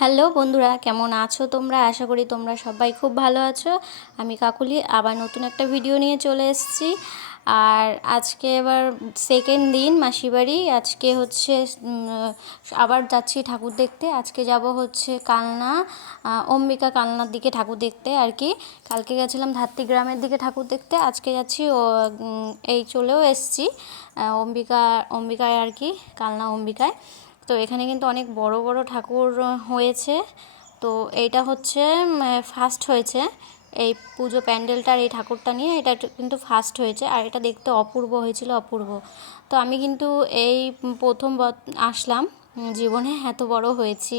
Hello বন্ধুরা, কেমন আছো তোমরা? আশা করি তোমরা সবাই খুব ভালো আছো। আমি কাকুলি আবার নতুন একটা ভিডিও নিয়ে চলে এসেছি। আর আজকে এবার সেকেন্ড দিন মাসির বাড়ি। আজকে হচ্ছে আবার যাচ্ছি ঠাকুর দেখতে। আজকে যাব হচ্ছে কালনা, অম্বিকা কালনার দিকে ঠাকুর দেখতে আর কি। কালকে গেছিলাম ধাত্রী গ্রামের দিকে ঠাকুর দেখতে, আজকে যাচ্ছি এই চলেও এসেছি অম্বিকায় আর কি, কালনা অম্বিকায়। তো এখানে কিন্তু অনেক বড় বড় ঠাকুর হয়েছে। তো এইটা হচ্ছে ফার্স্ট হয়েছে এই পুজো প্যান্ডেলটার, এই ঠাকুরটা নিয়ে এটা কিন্তু ফার্স্ট হয়েছে। আর এটা দেখতে অপূর্ব হয়েছিল, অপূর্ব। তো আমি কিন্তু এই প্রথম আসলাম জীবনে, এত বড় হয়েছি,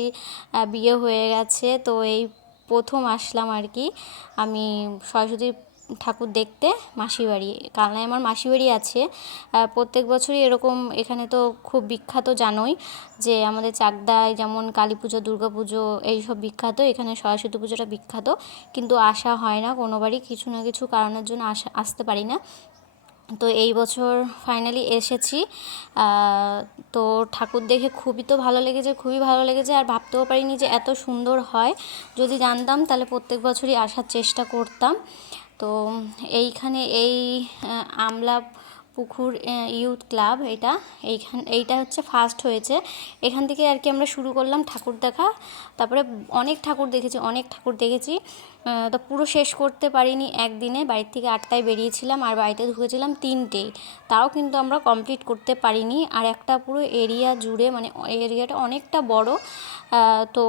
বিয়ে হয়ে গেছে, তো এই প্রথম আসলাম আর কি আমি সরস্বতী ঠাকুর দেখতে মাসির বাড়ি। কালনায় আমার মাসির বাড়ি আছে। প্রত্যেক বছরই এরকম, এখানে তো খুব বিখ্যাত জানোই যে আমাদের চাকদায় যেমন কালী পুজো, দুর্গা পুজো এইসব বিখ্যাত, এখানে সরস্বতী পুজোটা বিখ্যাত। কিন্তু আসা হয় না কোনোবারই, কিছু না কিছু কারণের জন্য আসতে পারি না। তো এই বছর ফাইনালি এসেছি। তো ঠাকুর দেখে খুবই তো ভালো লেগেছে, খুবই ভালো লেগেছে। আর ভাবতেও পারিনি যে এত সুন্দর হয়। যদি জানতাম তাহলে প্রত্যেক বছরই আসার চেষ্টা করতাম। তো এইখানে এই আমলা পুকুর ইউথ ক্লাব, এইটা হচ্ছে ফার্স্ট হয়েছে। এখান থেকে আর কি আমরা শুরু করলাম ঠাকুর দেখা। তারপরে অনেক ঠাকুর দেখেছি। তো পুরো শেষ করতে পারিনি একদিনে। বাড়ির থেকে 8টায় বেরিয়েছিলাম আর বাড়িতে ঢুকেছিলাম 3টেয়। তাও কিন্তু আমরা কমপ্লিট করতে পারিনি। আর একটা পুরো এরিয়া জুড়ে, মানে এরিয়াটা অনেকটা বড়। তো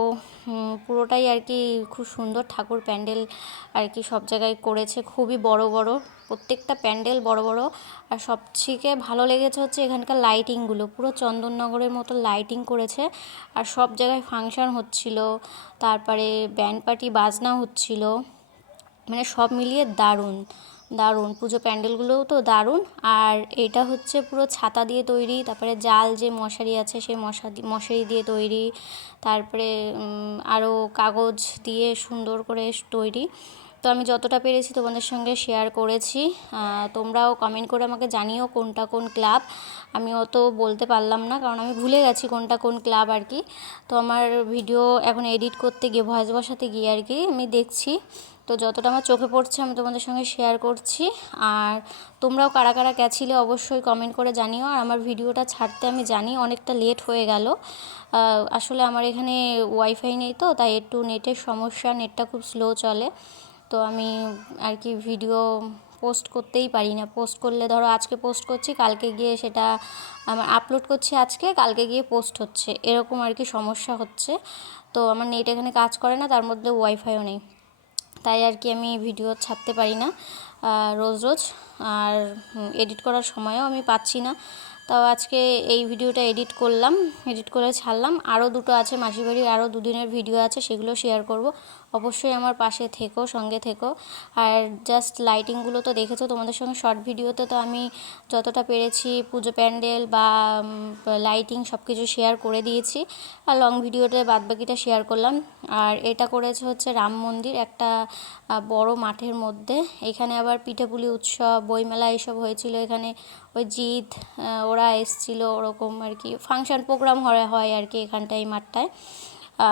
পুরোটাই আর কি খুব সুন্দর ঠাকুর প্যান্ডেল আর কি সব জায়গায় করেছে, খুবই বড় বড় প্রত্যেকটা প্যান্ডেল, বড় বড়। আর সবথেকে ভালো লেগেছে হচ্ছে এখানকার লাইটিংগুলো, পুরো চন্দননগরের মতো লাইটিং করেছে। আর সব জায়গায় ফাংশন হচ্ছিল, তারপরে ব্যান্ড পার্টি বাজনা হচ্ছিল, মানে সব মিলিয়ে দারুণ দারুণ। পুজো প্যান্ডেলগুলোও তো দারুণ। আর এটা হচ্ছে পুরো ছাতা দিয়ে তৈরি, তারপরে জাল যে মশারি আছে সেই মশারি দিয়ে তৈরি, তারপরে আরও কাগজ দিয়ে সুন্দর করে তৈরি। তো আমি যতটা পেরেছি তোমাদের সঙ্গে শেয়ার করেছি। তোমরাও কমেন্ট করে আমাকে জানিও কোনটা কোন ক্লাব। আমি অত বলতে পারলাম না, কারণ আমি ভুলে গেছি কোনটা কোন ক্লাব আর কি। তো আমার ভিডিও এখন এডিট করতে গিয়ে, ভয়েস বসাতে গিয়ে আর কি আমি দেখছি। তো যতটা আমার চোখে পড়ছে আমি তোমাদের সঙ্গে শেয়ার করছি। আর তোমরাও কারা কারা গেছিলে অবশ্যই কমেন্ট করে জানিও। আর আমার ভিডিওটা ছাড়তে আমি জানি অনেকটা লেট হয়ে গেল। আসলে আমার এখানে ওয়াইফাই নেই, তো তাই একটু নেটের সমস্যা, নেটটা খুব স্লো চলে। তো আমি আর কি ভিডিও পোস্ট করতেই পারি না। পোস্ট করলে ধরো আজকে পোস্ট করছি, কালকে গিয়ে সেটা আমার আপলোড করছি, আজকে কালকে গিয়ে পোস্ট হচ্ছে, এরকম আর কি সমস্যা হচ্ছে। তো আমার নেট এখানে কাজ করে না, তার মধ্যে ওয়াইফাইও নেই, তাই আর কি আমি ভিডিও ছাড়তে পারি না রোজ রোজ। আর এডিট করার সময়ও আমি পাচ্ছি না। তাও আজকে এই ভিডিওটা এডিট করে ছাড়লাম। আরও দুটো আছে মাসির বাড়ির, আরও দুদিনের ভিডিও আছে, সেগুলো শেয়ার করব। অবশ্যই আমার পাশে থেকো, সঙ্গে থেকো। আর জাস্ট লাইটিংগুলো তো দেখেছো তোমাদের সঙ্গে শর্ট ভিডিওতে। তো আমি যতটা পেরেছি পুজো প্যান্ডেল বা লাইটিং সব কিছু শেয়ার করে দিয়েছি। আর লং ভিডিওতে বাদবাকিটা শেয়ার করলাম। আর এটা করেছে হচ্ছে রাম মন্দির, একটা বড় মাঠের মধ্যে। এখানে আবার পিঠেপুলি উৎসব, বইমেলা এইসব হয়েছিল। এখানে ওই জিৎ ওরা এসেছিলো, ওরকম আর কি ফাংশান প্রোগ্রাম হয় আর কি এখানটায়, এই মাঠটায়।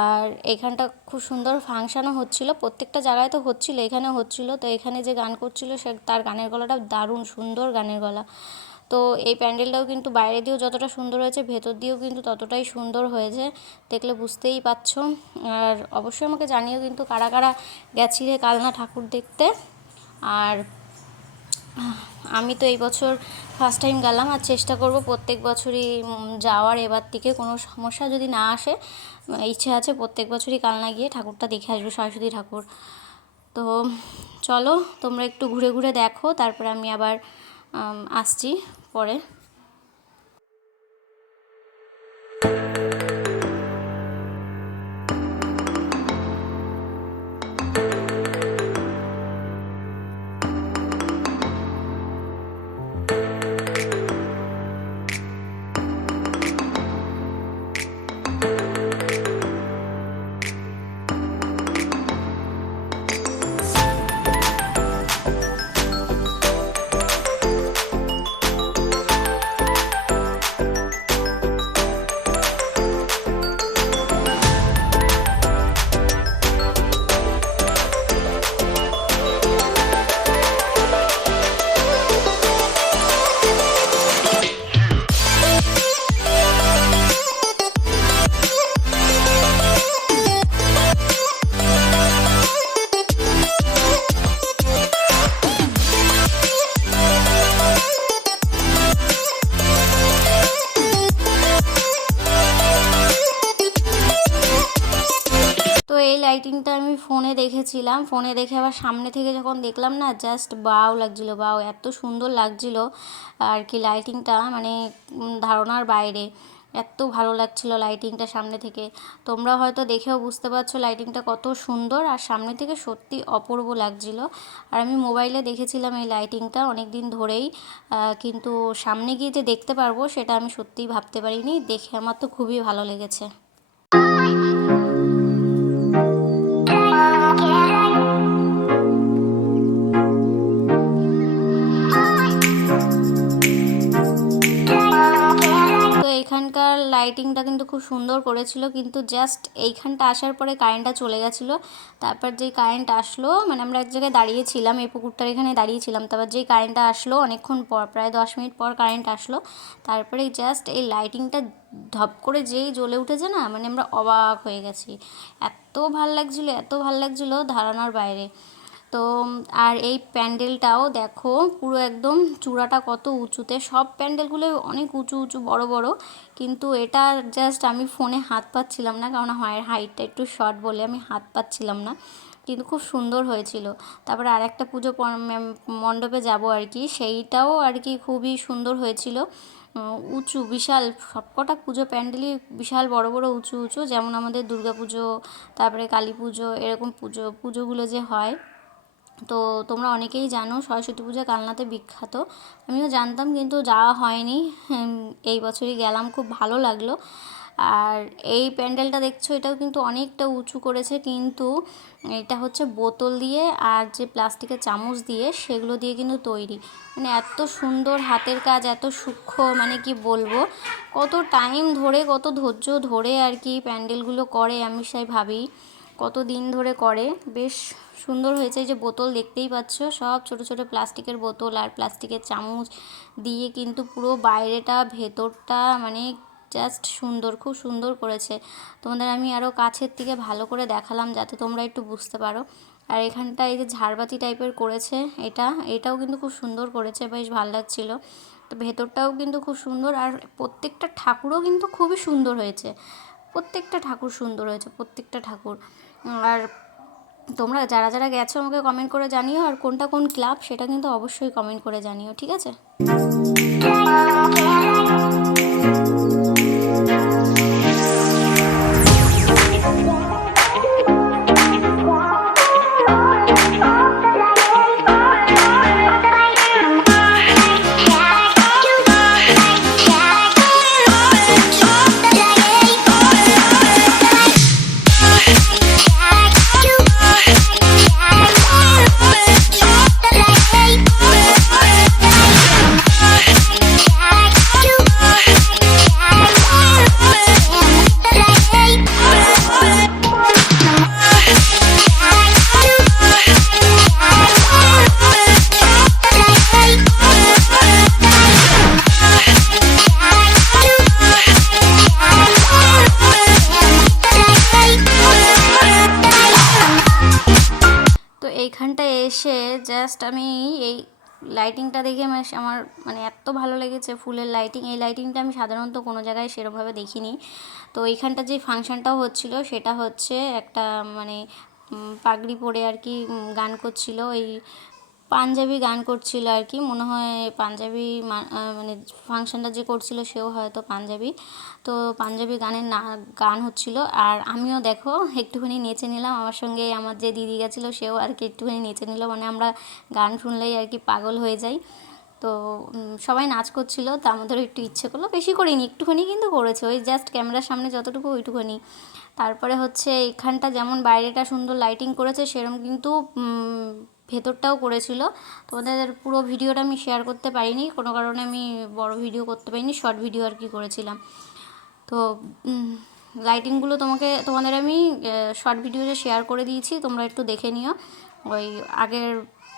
আর এখানটা খুব সুন্দর ফাংশানও হচ্ছিলো, প্রত্যেকটা জায়গায় তো হচ্ছিলো, এখানেও হচ্ছিলো। তো এখানে যে গান করছিল তার গানের গলাটা দারুণ সুন্দর গানের গলা। তো এই প্যান্ডেলটাও কিন্তু বাইরে দিয়েও যতটা সুন্দর হয়েছে, ভেতর দিয়েও কিন্তু ততটাই সুন্দর হয়েছে, দেখলে বুঝতেই পারছো। আর অবশ্যই আমাকে জানিও কিন্তু কারা কারা গেছিলে কালনা ঠাকুর দেখতে। আর আমি তো এই বছর ফার্স্ট টাইম গেলাম, আর চেষ্টা করব প্রত্যেক বছরই যাওয়ার। এবার থেকে কোনো সমস্যা যদি না আসে, ইচ্ছে আছে প্রত্যেক বছরই কালনা গিয়ে ঠাকুরটা দেখে আসবো, সরস্বতী ঠাকুর। তো চলো তোমরা একটু ঘুরে ঘুরে দেখো, তারপরে আমি আবার আসছি পরে। এই লাইটিংটা আমি ফোনে দেখেছিলাম, ফোনে দেখে আবার সামনে থেকে যখন দেখলাম না, জাস্ট বাও লাগছিলো, বাও, এত সুন্দর লাগছিলো আর কি লাইটিংটা, মানে ধারণার বাইরে। এত ভালো লাগছিল লাইটিংটা সামনে থেকে। তোমরা হয়তো দেখেও বুঝতে পারছো লাইটিংটা কত সুন্দর, আর সামনে থেকে সত্যি অপূর্ব লাগছিল। আর আমি মোবাইলে দেখেছিলাম এই লাইটিংটা অনেক দিন ধরেই, কিন্তু সামনে গিয়ে যে দেখতে পারবো সেটা আমি সত্যিই ভাবতে পারিনি। দেখে আমার তো খুবই ভালো লেগেছে। এখানকার লাইটিংটা কিন্তু খুব সুন্দর করেছিল, কিন্তু জাস্ট এইখানটা আসার পরে কারেন্টটা চলে গেছিলো। তারপর যেই কারেন্ট আসলো, মানে আমরা এক জায়গায় দাঁড়িয়েছিলাম, এই পুকুরটার এখানে দাঁড়িয়েছিলাম, তারপর যেই কারেন্টটা আসলো অনেকক্ষণ পর, প্রায় 10 মিনিট পর কারেন্ট আসলো, তারপরে জাস্ট এই লাইটিংটা ধপ করে যেই জ্বলে উঠেছে না, মানে আমরা অবাক হয়ে গেছি। এত ভাল লাগছিলো, এত ভাল লাগছিলো, ধারণার বাইরে। তো আর এই প্যান্ডেলটাও দেখো পুরো একদম চূড়াটা কত উঁচুতে, সব প্যান্ডেলগুলো অনেক উঁচু উঁচু বড় বড়, কিন্তু এটা জাস্ট আমি ফোনে হাত পাচ্ছিলাম না, কারণ হাইটটা একটু শর্ট বলে আমি হাত পাচ্ছিলাম না, কিন্তু খুব সুন্দর হয়েছিল। তারপরে আর একটা পুজো মণ্ডপে যাব আর কি, সেইটাও আর কি খুবই সুন্দর হয়েছিল, উঁচু বিশাল, সবকটা পুজো প্যান্ডেলই বিশাল বড় বড় উঁচু উঁচু, যেমন আমাদের দুর্গা পুজো, তারপরে কালী পুজো, এরকম পুজোগুলো যে হয়। তো তোমরা অনেকেই জানো সরস্বতী পূজা কালনাতে বিখ্যাত, আমিও জানতাম কিন্তু যাওয়া হয়নি, এই বছরই গেলাম, খুব ভালো লাগলো। আর এই প্যান্ডেলটা দেখছো, এটাও কিন্তু অনেকটা উঁচু করেছে, কিন্তু এটা হচ্ছে বোতল দিয়ে আর যে প্লাস্টিকের চামচ দিয়ে, সেগুলো দিয়ে কিন্তু তৈরি, মানে এত সুন্দর হাতের কাজ, এত সূক্ষ্ম, মানে কি বলবো, কত টাইম ধরে, কত ধৈর্য ধরে আর কি প্যান্ডেলগুলো করে, আমি সেই ভাবি কত দিন ধরে করে, বেশ সুন্দর হয়েছে। এই যে বোতল দেখতেই পাচ্ছ, সব ছোট ছোট প্লাস্টিকের বোতল আর প্লাস্টিকের চামচ দিয়ে কিন্তু পুরো বাইরেটা ভেতরটা মানে জাস্ট সুন্দর, খুব সুন্দর করেছে। তোমাদের আমি আরও কাছের থেকে ভালো করে দেখালাম যাতে তোমরা একটু বুঝতে পারো। আর এখানটা এই যে ঝাড়বাতি টাইপের করেছে, এটাও কিন্তু খুব সুন্দর করেছে, বেশ ভালো লাগছিলো। তো ভেতরটাও কিন্তু খুব সুন্দর, আর প্রত্যেকটা ঠাকুরও কিন্তু খুবই সুন্দর হয়েছে, প্রত্যেকটা ঠাকুর সুন্দর হয়েছে, প্রত্যেকটা ঠাকুর। আর তোমরা যারা যারা গেছো আমাকে কমেন্ট করে জানিও, আর কোনটা কোন ক্লাব সেটা কিন্তু অবশ্যই কমেন্ট করে জানিও, ঠিক আছে? এইখানটায় এসে জাস্ট আমি এই লাইটিংটা দেখে আমার মানে এত ভালো লেগেছে, ফুলের লাইটিং, এই লাইটিংটা আমি সাধারণত কোনো জায়গায় সেরকমভাবে দেখিনি। তো এইখানটা যে ফাংশানটাও হচ্ছিল সেটা হচ্ছে একটা মানে পাগড়ি পরে আর কি গান করছিল, এই পাঞ্জাবি গান করছিল আর কি, মনে হয় পাঞ্জাবি, মানে ফাংশনটা যে করছিল সেও হয়তো পাঞ্জাবি। তো পাঞ্জাবি গান হচ্ছিল, আর আমিও দেখো একটুখানি নেচে নিলাম, আমার সঙ্গে আমার যে দিদি গেছিলো সেও আর কি একটুখানি নেচে নিল, মানে আমরা গান শুনলেই আর কি পাগল হয়ে যাই। তো সবাই নাচ করছিল, তা আমাদেরও একটু ইচ্ছে করলো, বেশি করিনি, একটুখানি কিন্তু করেছে, ওই জাস্ট ক্যামেরার সামনে যতটুকু ওইটুকুনি। তারপরে হচ্ছে এইখানটা যেমন বাইরেটা সুন্দর লাইটিং করেছে, সেরকম কিন্তু ভেতরটাও করেছিল। তোমাদের পুরো ভিডিওটা আমি শেয়ার করতে পারিনি, কোনো কারণে আমি বড় ভিডিও করতে পারিনি, শর্ট ভিডিও আর কি করেছিলাম। তো লাইটিংগুলো তোমাদের আমি শর্ট ভিডিওতে শেয়ার করে দিয়েছি, তোমরা একটু দেখে নিও। ওই আগের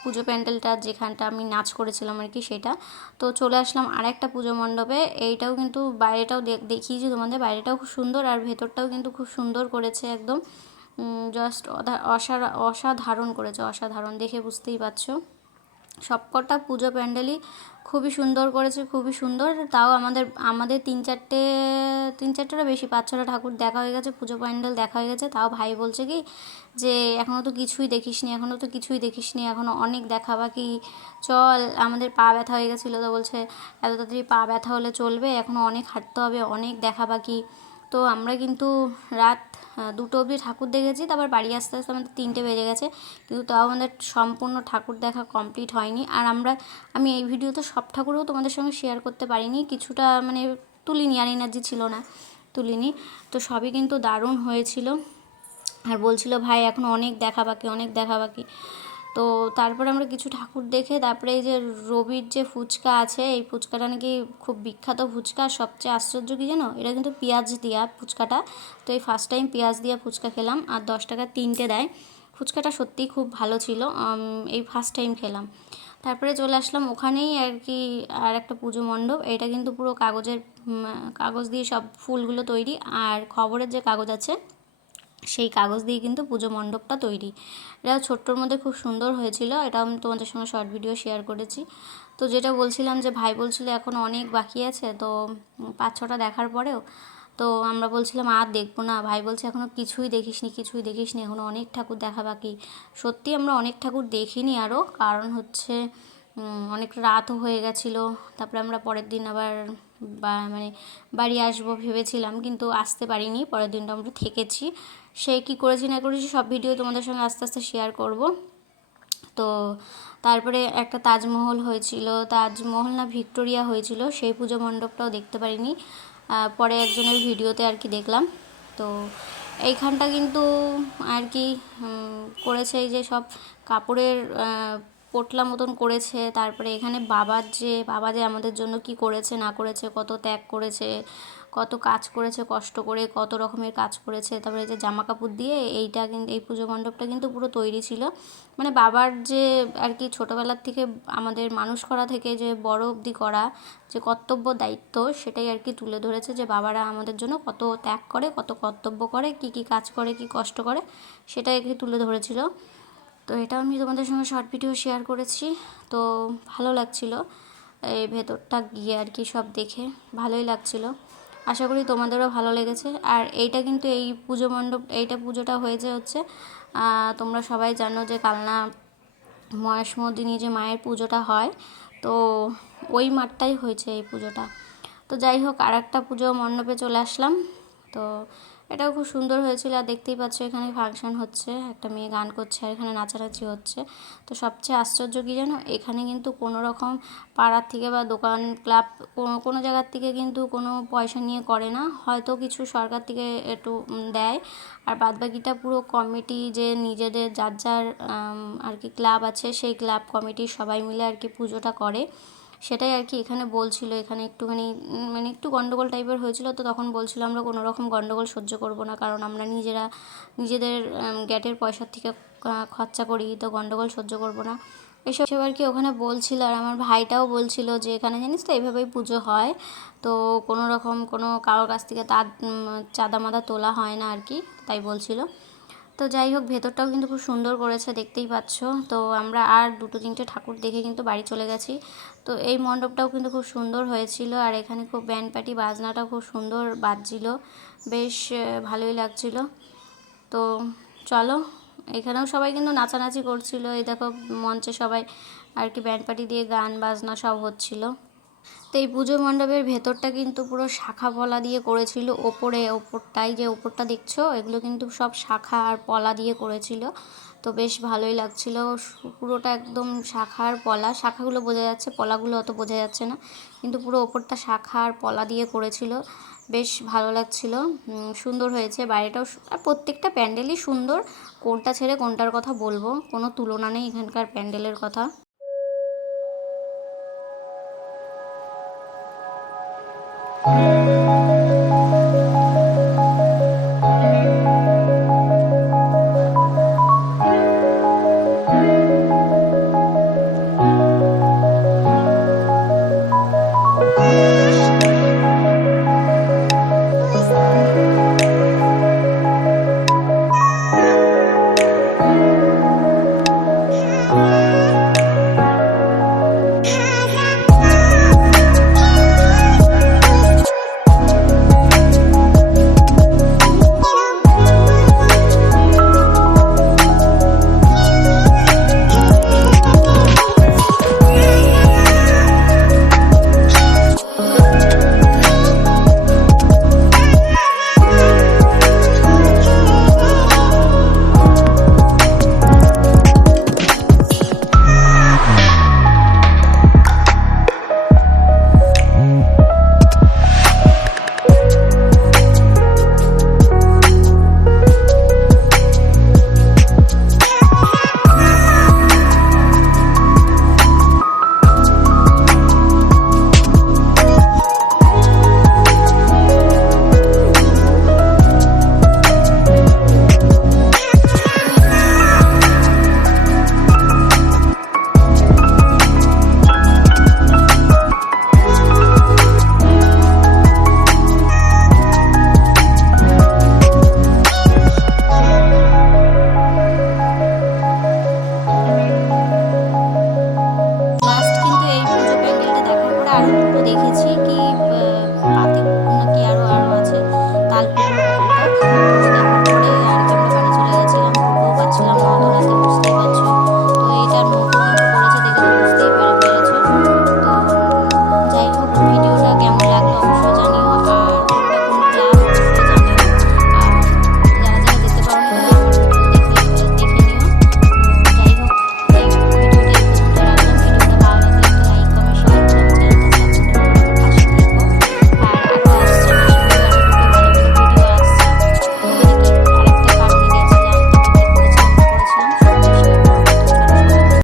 পুজো প্যান্ডেলটা যেখানটা আমি নাচ করেছিলাম আর কি সেটা। তো চলে আসলাম আর একটা পুজো মণ্ডপে, এইটাও কিন্তু বাইরেটাও দেখিয়েছি তোমাদের, বাইরেটাও খুব সুন্দর আর ভেতরটাও কিন্তু খুব সুন্দর করেছে একদম, জাস্ট অসাধারণ করেছে, অসাধারণ, দেখে বুঝতেই পারছো। সবকটা পুজো প্যান্ডেলই খুবই সুন্দর করেছে, খুবই সুন্দর। তাও আমাদের তিন চারটেরও বেশি, 5-6টা ঠাকুর দেখা হয়ে গেছে, পুজো প্যান্ডেল দেখা হয়ে গেছে। তাও ভাই বলছে কি যে এখনও তো কিছুই দেখিসনি, এখনও অনেক দেখা বাকি, চল। আমাদের পা ব্যথা হয়ে গেছিলো, তো বলছে এত তাড়াতাড়ি পা ব্যথা হলে চলবে, এখনও অনেক হাঁটতে হবে, অনেক দেখা বাকি। তো আমরা কিন্তু রাত 2টো অবধি ঠাকুর দেখেছি, তারপর বাড়ি আসতে আসতে আমাদের 3টে বেজে গেছে, কিন্তু তাও আমাদের সম্পূর্ণ ঠাকুর দেখা কমপ্লিট হয়নি। আর আমি এই ভিডিওতে সব ঠাকুরও তোমাদের সঙ্গে শেয়ার করতে পারিনি, কিছুটা মানে তুলিনি, আর এনার্জি ছিল না, তুলিনি। তো সবই কিন্তু দারুণ হয়েছিল। আর বলছিল ভাই এখনও অনেক দেখা বাকি, অনেক দেখা বাকি। তো তারপরে আমরা কিছু ঠাকুর দেখে তারপরে এই যে রবির যে ফুচকা আছে, এই ফুচকাটা নাকি খুব বিখ্যাত ফুচকা। আর সবচেয়ে আশ্চর্য কী জানো, এটা কিন্তু পেঁয়াজ দেওয়া ফুচকাটা। তো এই ফার্স্ট টাইম পেঁয়াজ দিয়ে ফুচকা খেলাম, আর 10 টাকার 3টে দেয়। ফুচকাটা সত্যিই খুব ভালো ছিল, এই ফার্স্ট টাইম খেলাম। তারপরে চলে আসলাম ওখানেই আর কি আর একটা পুজো মণ্ডপ। এটা কিন্তু পুরো কাগজ দিয়ে সব ফুলগুলো তৈরি, আর খবরের যে কাগজ আছে সেই কাগজ দিয়ে কিন্তু পুজো মণ্ডপটা তৈরি। এটা ছোট্টর মধ্যে খুব সুন্দর হয়েছিল, এটা আমি তোমাদের সঙ্গে শর্ট ভিডিও শেয়ার করেছি। তো যেটা বলছিলাম যে ভাই বলছিল এখন অনেক বাকি আছে, তো 5-6টা দেখার পরেও তো আমরা বলছিলাম আর দেখবো না। ভাই বলছে এখনও কিছুই দেখিসনি, এখনও অনেক ঠাকুর দেখা বাকি। সত্যি আমরা অনেক ঠাকুর দেখিনি আরও, কারণ হচ্ছে অনেক রাতও হয়ে গেছিলো। তারপরে আমরা পরের দিন আবার মানে বাড়ি আসবো ভেবেছিলাম, কিন্তু আসতে পারিনি। পরের দিনটা আমরা থেকেছি, সে কী করেছি না করেছি সব ভিডিও তোমাদের সঙ্গে আস্তে আস্তে শেয়ার করব। তো তারপরে একটা তাজমহল না ভিক্টোরিয়া হয়েছিল, সেই পুজো মণ্ডপটাও দেখতে পারিনি, পরে একজনের ভিডিওতে আর কি দেখলাম। তো এইখানটা কিন্তু আর কি করেছে এই যে সব কাপড়ের পোটলা মতন করেছে। তারপরে এখানে বাবা যে আমাদের জন্য কি করেছে না করেছে, কত ত্যাগ করেছে, কত কাজ করেছে, কষ্ট করে কত রকমের কাজ করেছে। তারপরে যে জামা কাপড় দিয়ে এইটা কিন্তু এই পুজো মণ্ডপটা কিন্তু পুরো তৈরি ছিল। মানে বাবার যে আর কি ছোটোবেলার থেকে আমাদের মানুষ করা থেকে যে বড় অবধি করা যে কর্তব্য দায়িত্ব, সেটাই আর কি তুলে ধরেছে, যে বাবারা আমাদের জন্য কত ত্যাগ করে, কত কর্তব্য করে, কি কাজ করে, কি কষ্ট করে, সেটাই আর কি তুলে ধরেছিল। তো এটা আমি তোমাদের সঙ্গে শর্ট ভিডিও শেয়ার করেছি। তো ভালো লাগছিলো এই ভেতরটা গিয়ে আর কি, সব দেখে ভালোই লাগছিলো। আশা করি তোমাদেরও ভালো লেগেছে। আর এইটা কিন্তু এই পুজোটা হচ্ছে তোমরা সবাই জানো যে কালনা মহেশমর্দিনী যে মায়ের পুজোটা হয়, তো ওই মাঠটাই হয়েছে এই পুজোটা। তো যাই হোক, আর একটা পুজো মণ্ডপে চলে আসলাম। তো এটাও খুব সুন্দর হয়েছিল। আর দেখতেই পাচ্ছ এখানে ফাংশন হচ্ছে, একটা মেয়ে গান করছে আর এখানে নাচানাচি হচ্ছে। তো সবচেয়ে আশ্চর্য কী জানো, এখানে কিন্তু কোনো রকম পাড়ার থেকে বা দোকান ক্লাব কোনো জায়গার থেকে কিন্তু কোনো পয়সা নিয়ে করে না, হয়তো কিছু সরকার থেকে একটু দেয়, আর বাদবাকিটা পুরো কমিটি যে নিজেদের যার আর কি ক্লাব আছে, সেই ক্লাব কমিটির সবাই মিলে আর কি পুজোটা করে। সেটাই আর কি এখানে বলছিল, এখানে একটুখানি মানে একটু গন্ডগোল টাইপের হয়েছিল। তো তখন বলছিল আমরা কোনো রকম গন্ডগোল সহ্য করব না, কারণ আমরা নিজেদের গ্যাটের পয়সার থেকে খরচা করি, তো গন্ডগোল সহ্য করব না, এসব আর কি ওখানে বলছিল। আর আমার ভাইটাও বলছিল যে এখানে জানিস তো এইভাবেই পুজো হয়, তো কোনো রকম কারোর কাছ থেকে চাঁদা মাদা তোলা হয় না আর কি, তাই বলছিল। তো যাই হোক, ভেতরটাও কিন্তু খুব সুন্দর করেছে, দেখতেই পাচ্ছ। তো আমরা আর 2-3টে ঠাকুর দেখে কিন্তু বাড়ি চলে গেছি। তো এই মণ্ডপটাও কিন্তু খুব সুন্দর হয়েছিল, আর এখানে খুব ব্যান্ড পার্টি বাজনাটাও খুব সুন্দর বাজছিল, বেশ ভালোই লাগছিল। তো চলো, এখানেও সবাই কিন্তু নাচানাচি করছিল, এই দেখো মঞ্চে সবাই আর কি ব্যান্ড পার্টি দিয়ে গান বাজনা সব হচ্ছিল। তো এই পুজো মণ্ডপের ভেতরটা কিন্তু পুরো শাখা পলা দিয়ে করেছিল। ওপরটা দেখছো, এগুলো কিন্তু সব শাখা আর পলা দিয়ে করেছিল। তো বেশ ভালোই লাগছিল, পুরোটা একদম শাখা আর পলা, শাখাগুলো বোঝা যাচ্ছে, পলাগুলো অত বোঝা যাচ্ছে না, কিন্তু পুরো ওপরটা শাখা আর পলা দিয়ে করেছিল, বেশ ভালো লাগছিল, সুন্দর হয়েছে বাইরেটাও। আর প্রত্যেকটা প্যান্ডেলই সুন্দর, কোনটা ছেড়ে কোনটার কথা বলবো, কোনো তুলনা নেই এখানকার প্যান্ডেলের কথা।